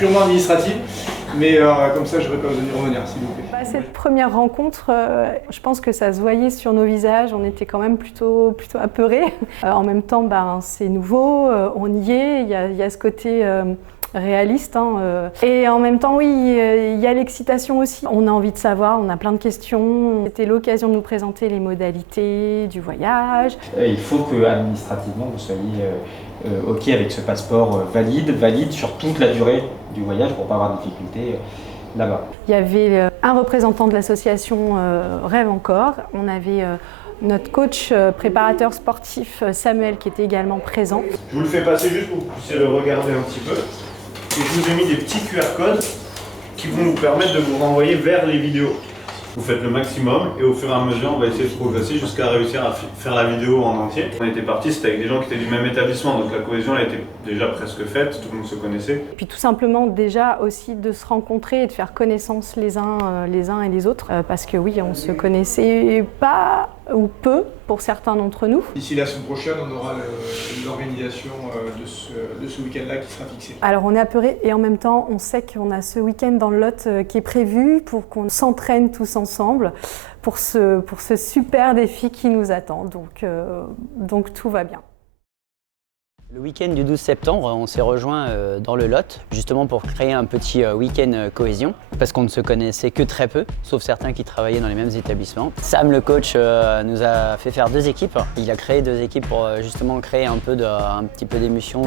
purement administrative. Mais comme ça, je n'aurais pas besoin d'y revenir, s'il vous plaît. Cette première rencontre, je pense que ça se voyait sur nos visages, on était quand même plutôt apeurés. En même temps, c'est nouveau, on y est, il y a ce côté réaliste. Et en même temps, oui, il y a l'excitation aussi. On a envie de savoir, on a plein de questions. C'était l'occasion de nous présenter les modalités du voyage. Il faut que administrativement vous soyez OK avec ce passeport valide sur toute la durée du voyage pour ne pas avoir de difficultés là-bas. Il y avait un représentant de l'association Rêve Encore. On avait notre coach préparateur sportif Samuel qui était également présent. Je vous le fais passer juste pour que vous puissiez le regarder un petit peu. Et je vous ai mis des petits QR codes qui vont nous permettre de vous renvoyer vers les vidéos. Vous faites le maximum et au fur et à mesure, on va essayer de progresser jusqu'à réussir à faire la vidéo en entier. On était parti, c'était avec des gens qui étaient du même établissement, donc la cohésion elle était déjà presque faite, tout le monde se connaissait. Et puis tout simplement déjà aussi de se rencontrer et de faire connaissance les uns et les autres, parce que oui, on se connaissait pas ou peu pour certains d'entre nous. D'ici la semaine prochaine, on aura l'organisation de ce week-end-là qui sera fixée. Alors on est apeurés et en même temps, on sait qu'on a ce week-end dans le Lot qui est prévu pour qu'on s'entraîne tous ensemble pour ce super défi qui nous attend. Donc tout va bien. Le week-end du 12 septembre, on s'est rejoint dans le Lot, justement pour créer un petit week-end cohésion, parce qu'on ne se connaissait que très peu, sauf certains qui travaillaient dans les mêmes établissements. Sam, le coach, nous a fait faire 2 équipes. Il a créé 2 équipes pour justement créer un petit peu d'émulsion.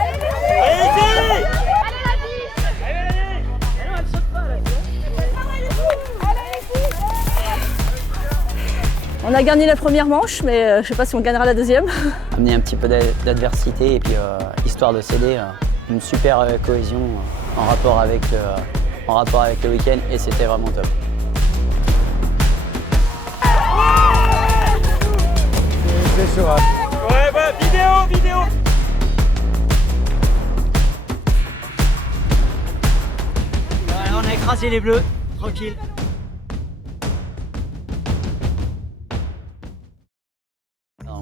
On a gagné la première manche, mais je ne sais pas si on gagnera la deuxième. Amener un petit peu d'adversité et puis histoire de s'aider, une super cohésion en rapport avec le week-end et c'était vraiment top. Ouais, vidéo. Voilà, on a écrasé les bleus, tranquille.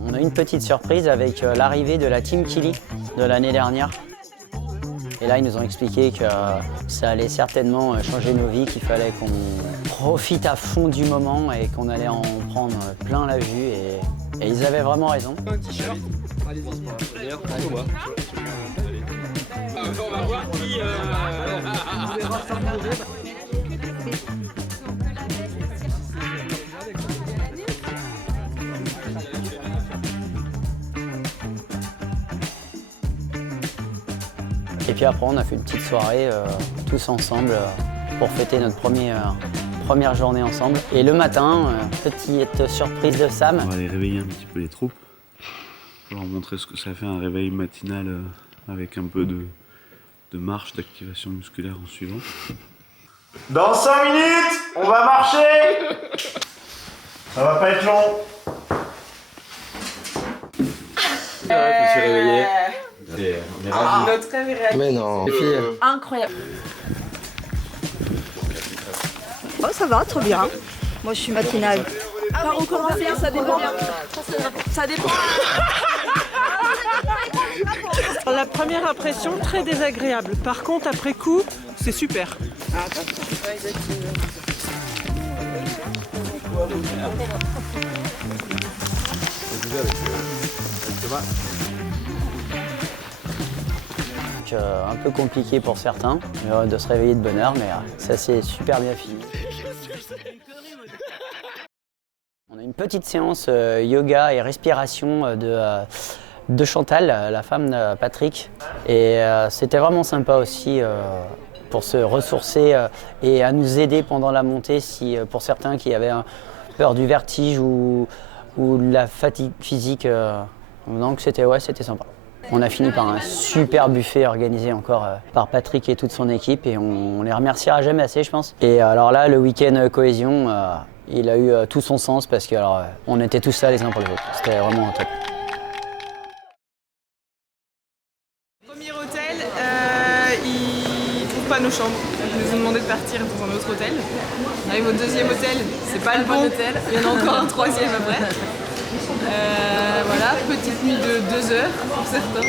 On a une petite surprise avec l'arrivée de la Team Kili de l'année dernière. Et là, ils nous ont expliqué que ça allait certainement changer nos vies, qu'il fallait qu'on profite à fond du moment et qu'on allait en prendre plein la vue. Et ils avaient vraiment raison. Un t-shirt. Allez-y, d'ailleurs, moi. On va voir qui. Et puis après, on a fait une petite soirée tous ensemble pour fêter notre première journée ensemble. Et le matin, petite surprise de Sam. On va aller réveiller un petit peu les troupes. On va leur montrer ce que ça fait un réveil matinal avec un peu de marche, d'activation musculaire en suivant. Dans 5 minutes, on va marcher. Ça va pas être long. Je me suis réveillé. On est ravis. Notre rêve est réalisé. Mais non. Les filles. Incroyable. Oh, ça va, trop bien. Moi, je suis matinale. Pas encore à faire, ça dépend. Ça dépend. La première impression, très désagréable. Par contre, après coup, c'est super. Un peu compliqué pour certains de se réveiller de bonne heure, mais ça s'est super bien fini. On a une petite séance yoga et respiration de Chantal, la femme de Patrick. Et c'était vraiment sympa aussi pour se ressourcer et à nous aider pendant la montée pour certains qui avaient peur du vertige ou de la fatigue physique. Donc c'était sympa. On a fini par un super buffet organisé encore par Patrick et toute son équipe et on les remerciera jamais assez, je pense. Et alors là, le week-end cohésion, il a eu tout son sens parce que on était tous là les uns pour les autres. C'était vraiment top. Premier hôtel, ils trouvent pas nos chambres. Ils nous ont demandé de partir dans un autre hôtel. On arrive au deuxième hôtel, c'est pas le bon hôtel. Il y en a encore un troisième après. Voilà, petite nuit de 2 heures pour certains,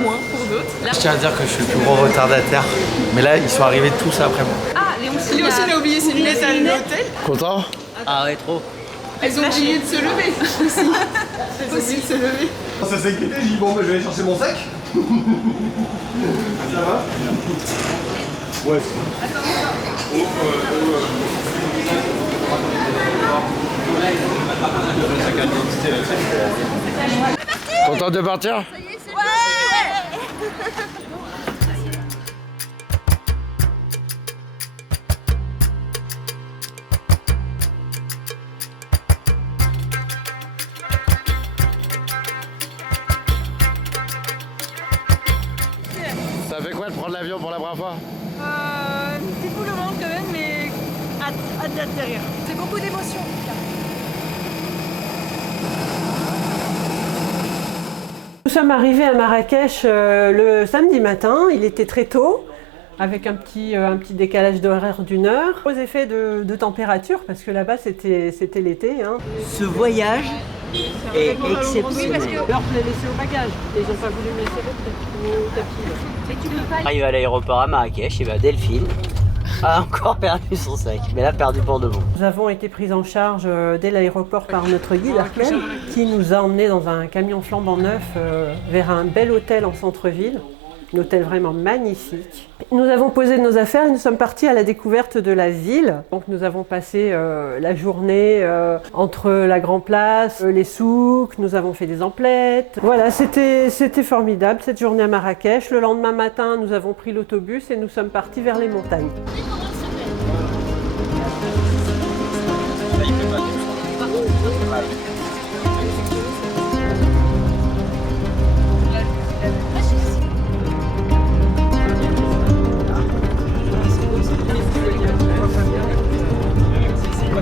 moins pour d'autres. Je tiens à dire que je suis le plus gros retardataire, mais là ils sont arrivés tous après moi. Ah, Léon aussi a oublié ses lunettes à l'hôtel. Content? Ah ouais, trop. Elles ont oublié de se lever aussi. Elles ont oublié de se lever. Ça s'est inquiété, j'ai dit bon, je vais aller chercher mon sac. Ça va? Ouais. Content de partir? Ça fait quoi de prendre l'avion pour la première fois? Un petit coup le ventre quand même, mais hâte d'atterrir. C'est beaucoup d'émotions. Nous sommes arrivés à Marrakech le samedi matin, il était très tôt, avec un petit décalage d'horaire d'1 heure, aux effets de température, parce que là-bas c'était l'été. Hein. Ce voyage est exceptionnel. L'heure je l'ai laissé au bagage, et ils n'ont pas voulu me laisser au tapis. Arrive à l'aéroport à Marrakech, et ben Delphine a encore perdu son sac, mais là perdu pour de bon. Nous avons été pris en charge dès l'aéroport par notre guide Arkel, qui nous a emmenés dans un camion flambant neuf vers un bel hôtel en centre-ville. Un hôtel vraiment magnifique. Nous avons posé nos affaires et nous sommes partis à la découverte de la ville. Donc nous avons passé la journée entre la Grand Place, les souks, nous avons fait des emplettes. Voilà, c'était formidable cette journée à Marrakech. Le lendemain matin, nous avons pris l'autobus et nous sommes partis vers les montagnes.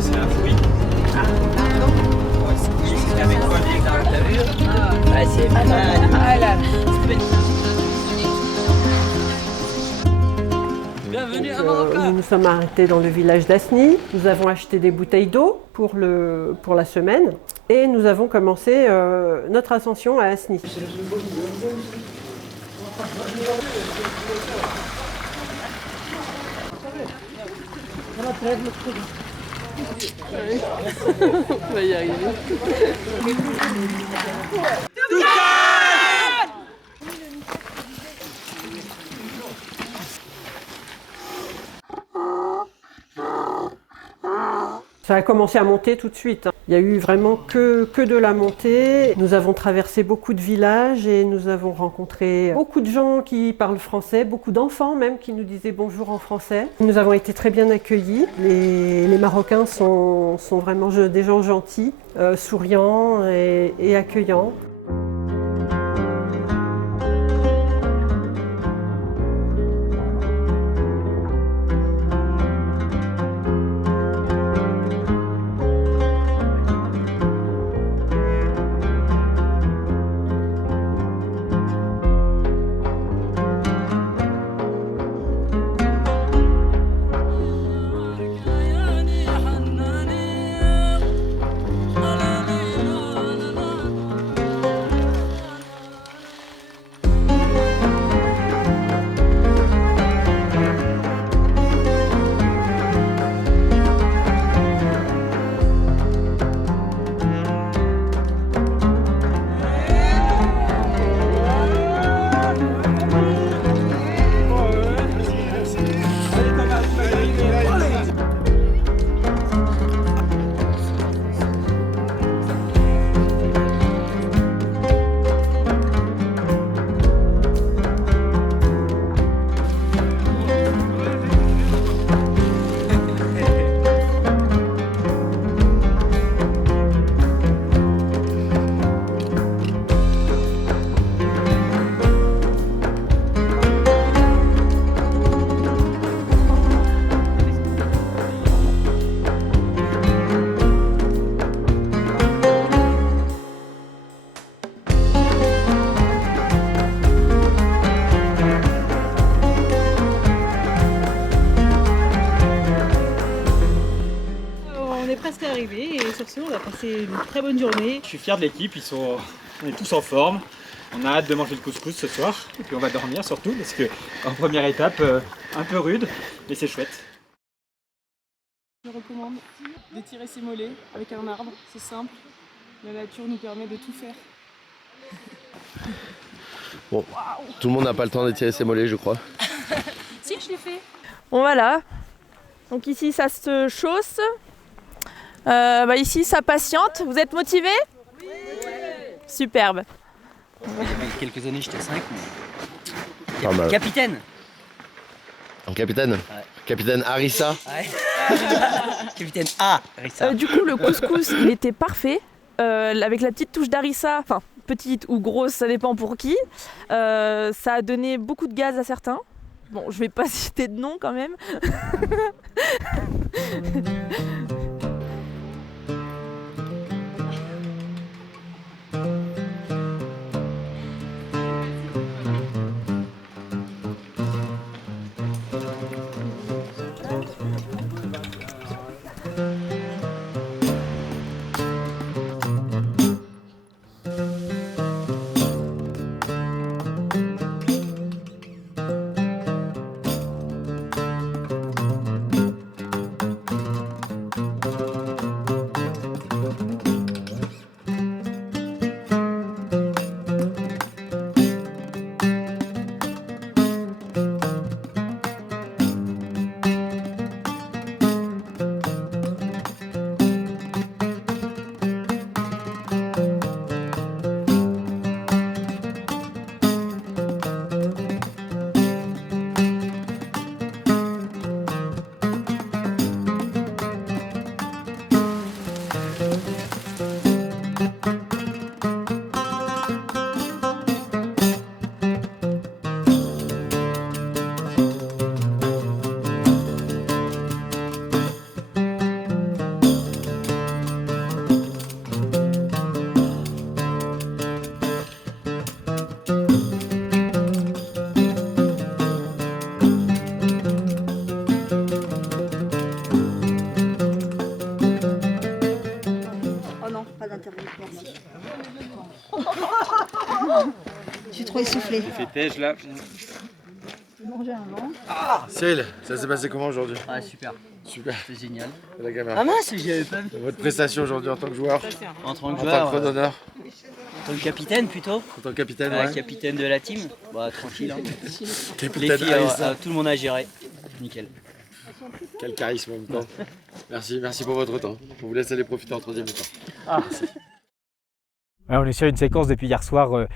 C'est un fruit. Ah, c'est malade. Bienvenue à Maroc. Nous nous sommes arrêtés dans le village d'Asni. Nous avons acheté des bouteilles d'eau pour la semaine et nous avons commencé notre ascension à Asni. On va y arriver. Ça a commencé à monter tout de suite. Il y a eu vraiment que de la montée. Nous avons traversé beaucoup de villages et nous avons rencontré beaucoup de gens qui parlent français, beaucoup d'enfants même qui nous disaient bonjour en français. Nous avons été très bien accueillis. Les Marocains sont vraiment des gens gentils, souriants et accueillants. perso, on a passé une très bonne journée. Je suis fier de l'équipe, on est tous en forme. On a hâte de manger le couscous ce soir. Et puis on va dormir surtout parce qu'en première étape, un peu rude, mais c'est chouette. Je recommande d'étirer ses mollets avec un arbre, c'est simple. La nature nous permet de tout faire. Bon, tout le monde n'a pas le temps d'étirer ses mollets, je crois. Si, je l'ai fait. Bon voilà, donc ici ça se chausse, ici ça patiente. Vous êtes motivés? Oui. Superbe. Il y a quelques années j'étais 5, mais... Pas mal. Capitaine. En capitaine? Ouais. Capitaine Harissa? Ouais. Capitaine Harissa. Du coup le couscous il était parfait, avec la petite touche d'harissa, enfin petite ou grosse ça dépend pour qui. Ça a donné beaucoup de gaz à certains. Bon, je vais pas citer de nom quand même. Je suis trop essoufflée. J'ai fait têche là. Manger un vent. Cyril, ça s'est passé comment aujourd'hui? Ah super. Super. C'est génial. La caméra. Ah mince, j'avais pas vu. Votre prestation aujourd'hui en tant que joueur? En tant que joueur. En tant que randonneur? En tant que capitaine plutôt. En tant que capitaine, ouais. Capitaine de la team. Bah tranquille. Hein. Capitaine Les filles, Harissa. tout le monde a géré. Nickel. Quel charisme en même temps. Merci pour votre temps. On vous laisse aller profiter en troisième mi-temps. Ouais, on est sur une séquence depuis hier soir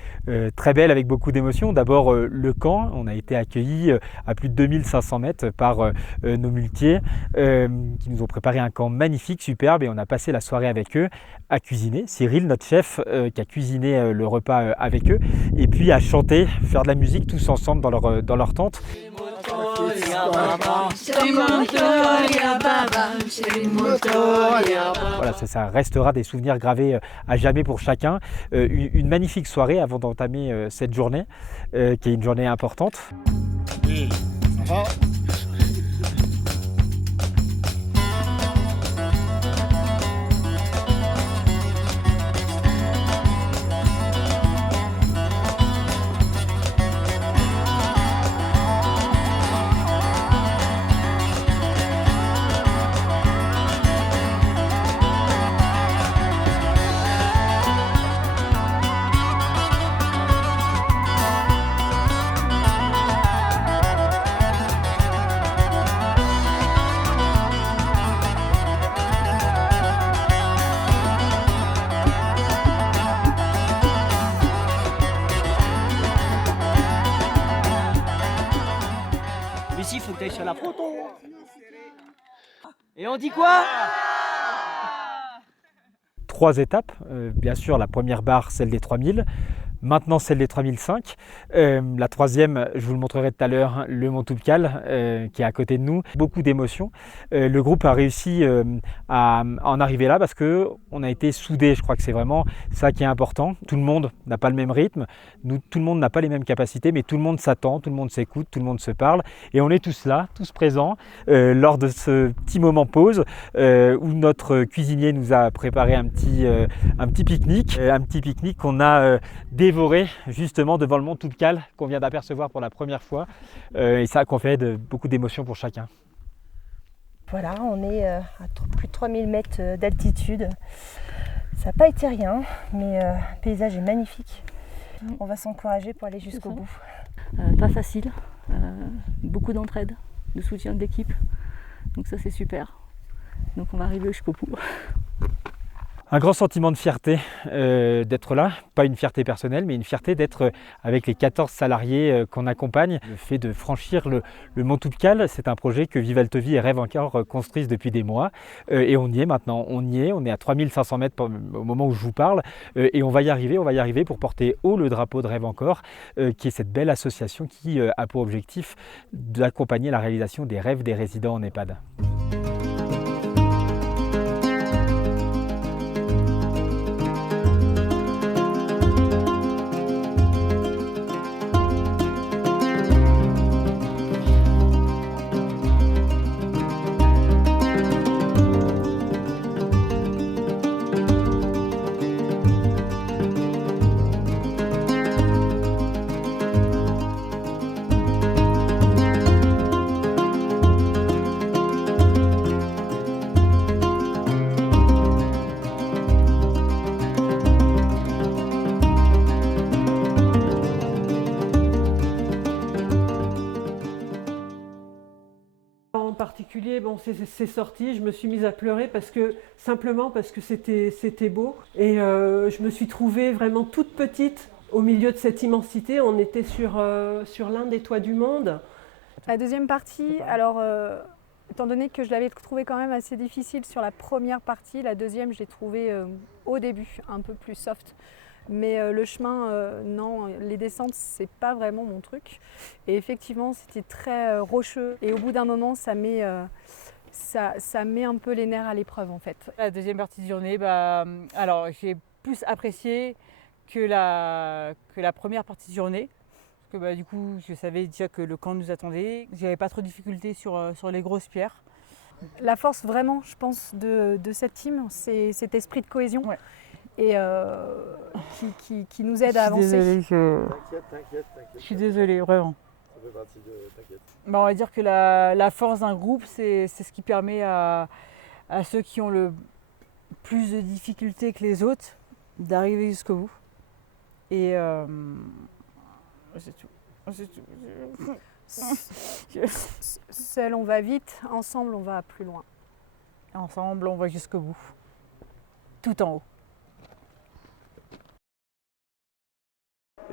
très belle avec beaucoup d'émotions. D'abord le camp, on a été accueillis à plus de 2500 mètres par nos muletiers qui nous ont préparé un camp magnifique, superbe, et on a passé la soirée avec eux à cuisiner. Cyril, notre chef, qui a cuisiné le repas avec eux, et puis à chanter, faire de la musique tous ensemble dans leur tente. Voilà, ça restera des souvenirs gravés à jamais pour chacun. Une magnifique soirée avant d'entamer cette journée, qui est une journée importante. Ça va ? Lucie, il faut que tu ailles sur la photo. Et on dit quoi? 3 étapes. Bien sûr, la première barre, celle des 3000. Maintenant, celle des 3005. La troisième, je vous le montrerai tout à l'heure, le Mont Toubkal, qui est à côté de nous. Beaucoup d'émotions. Le groupe a réussi à en arriver là parce qu'on a été soudés. Je crois que c'est vraiment ça qui est important. Tout le monde n'a pas le même rythme. Tout le monde n'a pas les mêmes capacités, mais tout le monde s'attend, tout le monde s'écoute, tout le monde se parle. Et on est tous là, tous présents, lors de ce petit moment pause où notre cuisinier nous a préparé un petit pique-nique qu'on a dévoré justement devant le Mont Toubkal qu'on vient d'apercevoir pour la première fois et ça a conféré beaucoup d'émotions pour chacun. Voilà, on est à plus de 3000 mètres d'altitude. Ça n'a pas été rien, mais le paysage est magnifique. On va s'encourager pour aller jusqu'au bout. Pas facile, beaucoup d'entraide, de soutien de l'équipe, donc ça c'est super. Donc on va arriver jusqu'au bout. Un grand sentiment de fierté d'être là, pas une fierté personnelle, mais une fierté d'être avec les 14 salariés qu'on accompagne. Le fait de franchir le Mont Toubkal, c'est un projet que Vivaltevie et Rêve Encore construisent depuis des mois. Et on y est maintenant, on est à 3500 mètres au moment où je vous parle. Et on va y arriver pour porter haut le drapeau de Rêve Encore, qui est cette belle association qui a pour objectif d'accompagner la réalisation des rêves des résidents en EHPAD. Bon, c'est sorti, je me suis mise à pleurer simplement parce que c'était beau. Et je me suis trouvée vraiment toute petite au milieu de cette immensité. On était sur l'un des toits du monde. La deuxième partie, alors étant donné que je l'avais trouvée quand même assez difficile sur la première partie, la deuxième je l'ai trouvée au début un peu plus soft. Mais le chemin, non, les descentes, c'est pas vraiment mon truc. Et effectivement, c'était très rocheux. Et au bout d'un moment, ça met un peu les nerfs à l'épreuve, en fait. La deuxième partie de journée, alors j'ai plus apprécié que la première partie de journée. Parce que du coup, je savais déjà que le camp nous attendait. J'avais pas trop de difficultés sur les grosses pierres. La force, vraiment, je pense, de cette team, c'est cet esprit de cohésion. Ouais. Et qui nous aide à avancer. T'inquiète. Je suis désolée, vraiment. Ça fait partie de... T'inquiète. On va dire que la force d'un groupe, c'est ce qui permet à ceux qui ont le plus de difficultés que les autres d'arriver jusqu'au bout. Et c'est tout. Seul on va vite, ensemble on va plus loin. Ensemble on va jusqu'au bout. Tout en haut.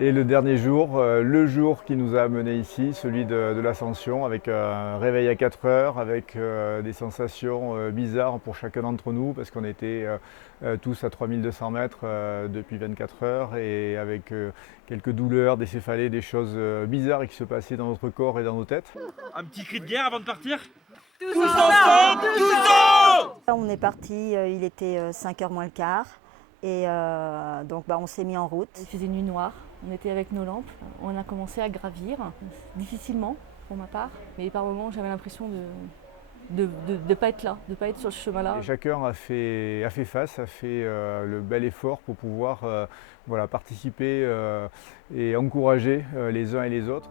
Et le dernier jour, le jour qui nous a amenés ici, celui de l'ascension, avec un réveil à 4 heures, avec des sensations bizarres pour chacun d'entre nous, parce qu'on était tous à 3200 mètres depuis 24 heures, et avec quelques douleurs, des céphalées, des choses bizarres qui se passaient dans notre corps et dans nos têtes. Un petit cri de guerre avant de partir ? Tous ensemble, tous ensemble ! On est parti, il était 5h moins le quart. Et donc on s'est mis en route. Il faisait nuit noire, on était avec nos lampes, on a commencé à gravir, difficilement pour ma part, mais par moments j'avais l'impression de pas être là, de pas être sur ce chemin-là. Et chacun a fait face, a fait le bel effort pour pouvoir participer et encourager les uns et les autres.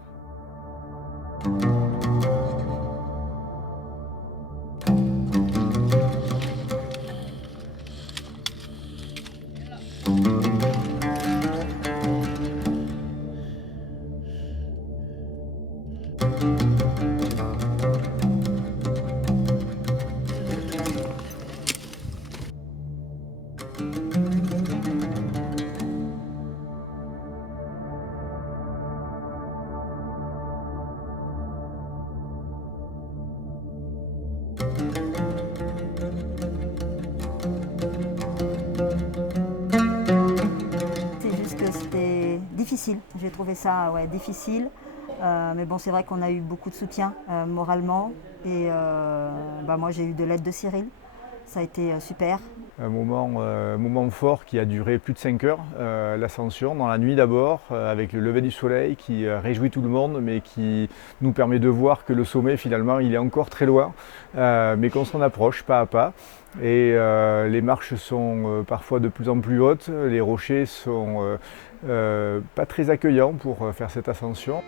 difficile. J'ai trouvé ça difficile. Mais bon, c'est vrai qu'on a eu beaucoup de soutien moralement. Et moi, j'ai eu de l'aide de Cyril. Ça a été super. Un moment fort qui a duré plus de 5 heures, l'ascension, dans la nuit d'abord, avec le lever du soleil qui réjouit tout le monde, mais qui nous permet de voir que le sommet, finalement, il est encore très loin, mais qu'on s'en approche pas à pas. Et les marches sont parfois de plus en plus hautes, les rochers sont pas très accueillants pour faire cette ascension.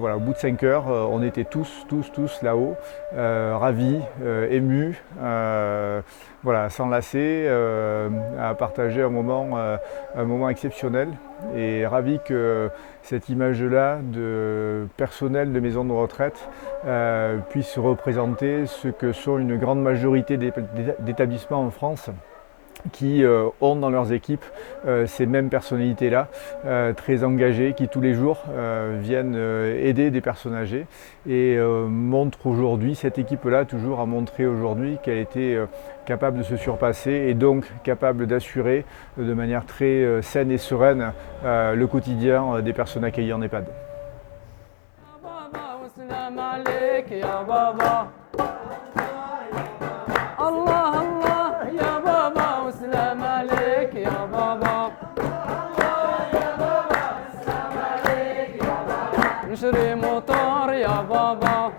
Voilà, au bout de 5 heures, on était tous là-haut, ravis, émus, voilà, s'enlacer, à partager un moment exceptionnel et ravis que cette image-là de personnel de maison de retraite puisse représenter ce que sont une grande majorité d'établissements en France qui ont dans leurs équipes ces mêmes personnalités-là, très engagées, qui tous les jours viennent aider des personnes âgées et montrent aujourd'hui, cette équipe-là toujours a montré aujourd'hui qu'elle était capable de se surpasser et donc capable d'assurer de manière très saine et sereine le quotidien des personnes accueillies en EHPAD. نشري موتور يا بابا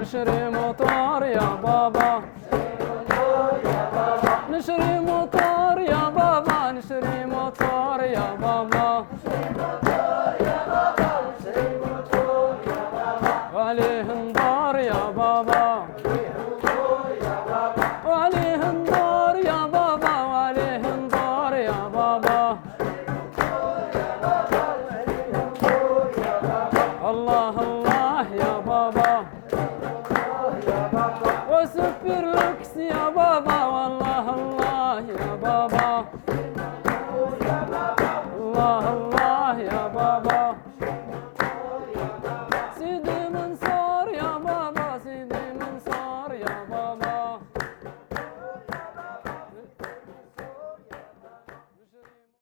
نشري موتور يا بابا نشري